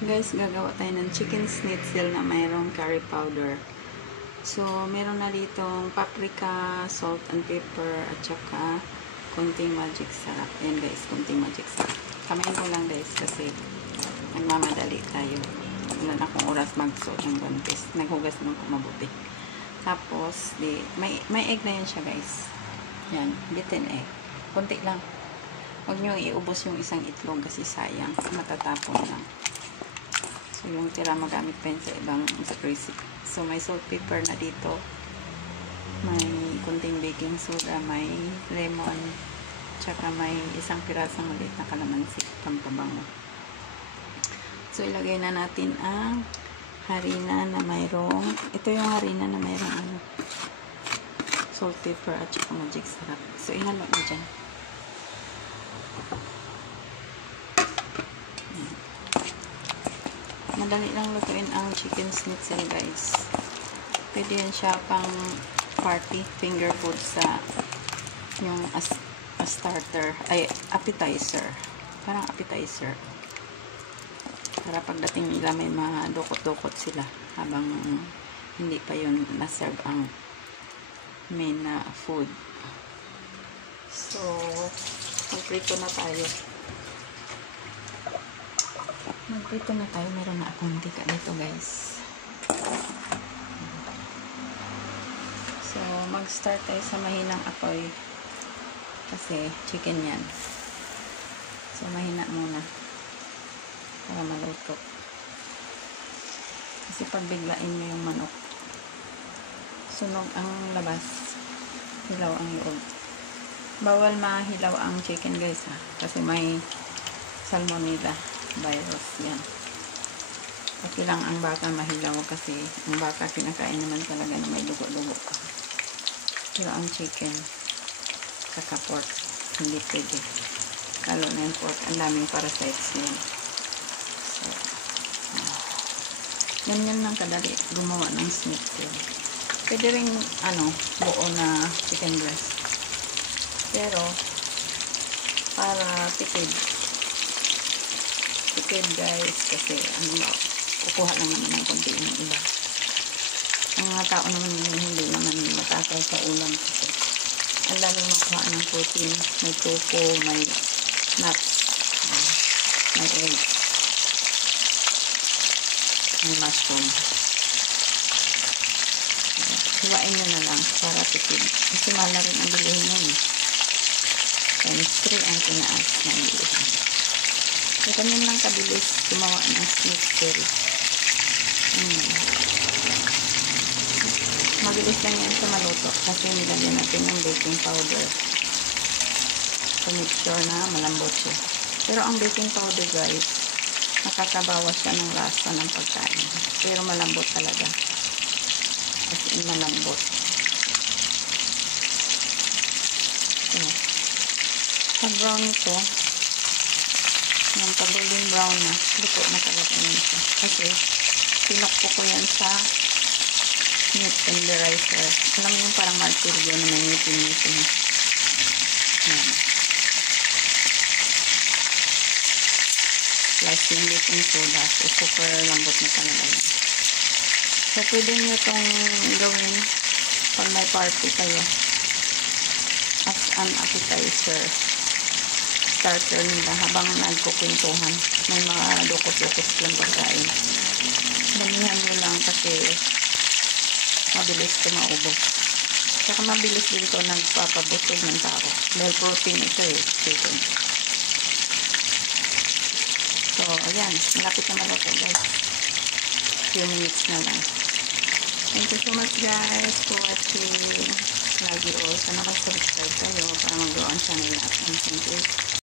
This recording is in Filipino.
Guys, gagawa tayo ng chicken schnitzel na mayroong curry powder. So, meron na ditong paprika, salt and pepper, at saka konting magic sarap. Yan guys, konting magic sarap. Kamain ko lang guys kasi nagmamadali tayo. Wala na akong oras magsuot ng guantes. Naghugas naman ko mabuti. Tapos, may egg na yan siya guys. Yan, beaten egg. Konti lang. Huwag nyo iubos yung isang itlog kasi sayang. Matatapon lang. So, yung tira magamit pa yun sa ibang recipe. So, may salt, pepper na dito. May kunting baking soda, may lemon, tsaka may isang pirasong maliit na kalamansi, pampabango. So, ilagay na natin ang harina na mayroong, ito yung harina na mayroong salt, pepper, at tsaka magic sarap. So, ihalo na dyan. Madali lang lutuin ang chicken schnitzel guys. Pwede yan siya pang party, finger food sa yung as starter, ay appetizer. Parang appetizer. Para pagdating nila may madukot-dukot sila habang hindi pa yun na-serve ang main na food. So, magprito na tayo. Magprito na tayo. Meron na akong tika dito guys. So, mag-start tayo sa mahinang apoy. Kasi chicken yan. So, mahina muna. Para maluto. Kasi pag biglain mo yung manok, sunog ang labas. Hilaw ang loob. Bawal mahilaw ang chicken guys ha. Kasi may salmonella virus yan. Okay lang ang baka mahilaw kasi ang baka pinakain naman talaga na may dugo-dugo pa. Pero ang chicken saka pork hindi pwede. Lalo na yung pork, ang daming parasites yan. So, ganyan lang kadali gumawa ng schnitzel. Pwede rin buo na chicken breast. Pero para tipid guys kasi kukuha lang naman ng konti ng iba. Ang mga tao naman hindi naman matakal sa ulam kasi ang dami makuha ng protein, may tofu, may nuts, may egg, may mushroom. Hiwain nyo na lang para tipid kasi mahal na rin ang bilihin yun times 3 ang tinaas ng bilihin. So, ganyan lang kabilis gumawa ng schnitzel. Mabilis lang yan sa maluto kasi nilagyan natin ng baking powder to make sure na malambot siya. Pero ang baking powder guys, nakakabawas siya ng lasa ng pagkain. Pero malambot talaga. Kasi malambot. So, pag brown ito, yung pag-golden brown na, luto na talaga yun siya. Kasi, pinokpo ko yan sa meat tenderizer. Alam mo yung parang martilyo na may ngitin-ngitin. Yan. Plus yung baking soda. So, super lambot na talaga yan. So, pwede nyo itong gawin pag may party kayo as an appetizer. Starter nila habang nagkukwentuhan. May mga dukot-dukot lang pagkain. Damihan nyo lang kasi mabilis ito maubos. Saka mabilis din ito nagpapabusog ng tao. Dahil protein ito chicken. So, ayan. Malapit na maluto guys. Few minutes na lang. Thank you so much guys for watching. Lagi o. Sana mag-subscribe kayo para mag-grow ang channel natin. Thank you.